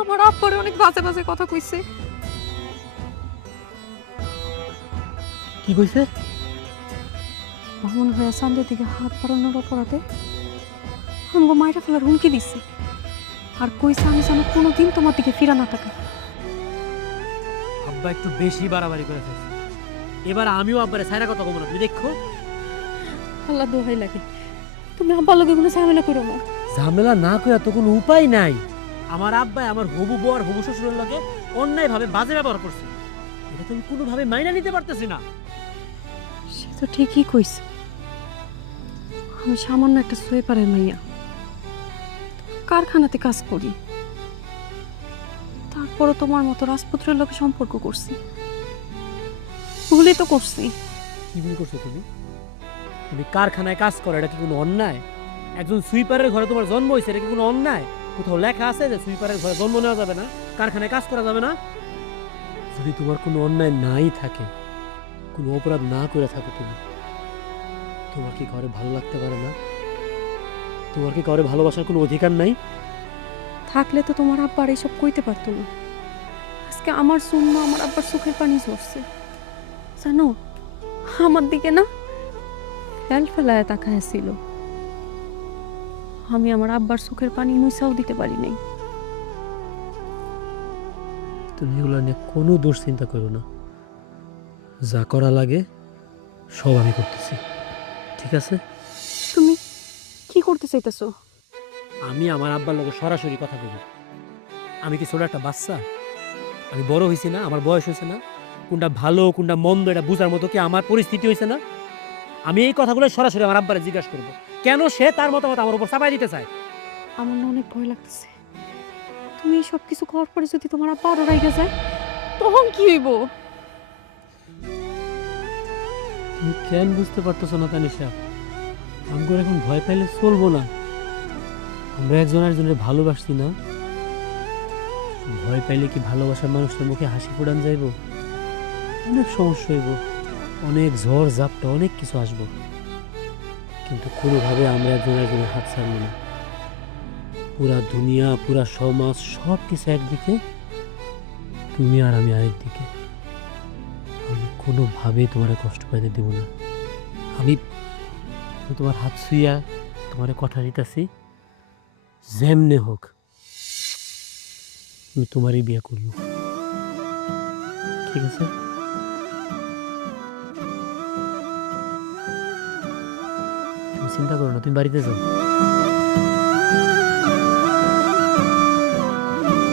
আমার আব্বারে অনেক বাজে বাজে কথা কইছে। কি কইছে? বামন হয়ে চান্দের দিকে হাত বাড়ানোর অপরাধে। আমাকে মাইরা ফেলার হুমকি দিচ্ছে আর কইছে আমি যেন কোনোদিন তোমার দিকে ফিরা না থাকে আব্বা একটু বেশি বাড়াবাড়ি করে ফেলছে। এবার আমিও আব্বারে সাইরা কথা কমো না তুমি দেখো। আল্লাহ দোহাই লাগে। তুমি আব্বার লগে কোনো ঝামেলা করো না। ঝামেলা না করে তো কোনো উপায় নাই। আমার আব্বা আমার হবু বউ আর হবু শ্বশুরের লগে অন্যায় ভাবে বাজে ব্যবহার করছে। এটা তো আমি কোনোভাবে মাইনা নিতে পারতেছি না। সে তো ঠিকই কইছে। আমি সামান্য একটা সোয়েপারের মাইয়া কারখানাতে কাজ করি। তারপরও তোমার মতো রাজপুত্রের লোকে সম্পর্ক করছি। ভুলে তো করছি। কি ভুল করছ তুমি? তুমি কারখানায় কাজ করো এটা কি কোনো অন্যায়? একজন সুইপারের ঘরে তোমার জন্ম হয়েছে এটা কি কোনো অন্যায়? কোথাও লেখা আছে যে সুইপারের ঘরে জন্ম নেওয়া যাবে না, কারখানায় কাজ করা যাবে না। যদি তোমার কোনো অন্যায় নাই থাকে, কোনো অপরাধ না করে থাকো তুমি, তোমার কি ঘরে ভালো লাগতে পারে না? তোমার কি ঘরে ভালোবাসার কোনো অধিকার নাই? থাকলে তো তোমার আব্বার এইসব কইতে পারতো না। আজকে আমার সুন্মা আমার আব্বার সুখের পানি ঝরছে। জানো, আমার দিকে না ফেল ফেলায় তাকায় ছিল। আমি আমার আব্বার চোখের পানি মুছাও দিতে পারি নাই। তুমি এগুলো নিয়ে কোনো দোষ চিন্তা করো না। যা করা লাগে সব আমি করতেছি। ঠিক আছে? তুমি কি করতে চাইতেছো? আমি আমার আব্বার লোকের সরাসরি কথা বলি। আমি কি ছোট একটা বাচ্চা? আমি বড় হয়েছি না আমার বয়স হয়েছে না। কোনটা ভালো কোনটা মন্দ এটা বুঝার মতো কি আমার পরিস্থিতি হয়েছে না? আমি এই কথাগুলো সরাসরি আমার আব্বারে জিজ্ঞাসা করব। কেন সে তার মতামত আমার উপর চাপাই দিতে চায়? আমার না অনেক ভয় লাগতেছে। তুমি সব কিছু করার পরে যদি তোমার আব্বা আরও রাইগে যায় তখন কি হইব? তুমি কেন বুঝতে পারতেছো না তানিশা? আমগর এখন ভয় পাইলে চলবো না। আমরা একজন আরেকজনের ভালোবাসছি না। ভয় পাইলে কি ভালোবাসার মানুষটার মুখে হাসি ফোটান যাইব? অনেক সমস্যা হইব। অনেক ঝড় ঝাপটা অনেক কিছু আসব। কিন্তু কোনোভাবে আমরা একজন একজনের হাত ছাড়বো না। পুরা দুনিয়া, পুরা সমাজ সব কিছু একদিকে, তুমি আর আমি আরেকদিকে আমি কোনোভাবে তোমার কষ্ট পাইতে দেব না। আমি তোমার হাত ছুইয়া তোমার কথা দিতেছি, যেমনে হোক আমি তোমারই বিয়ে করব। ঠিক আছে? চিন্তা করো না তুমি বাড়িতে যাও।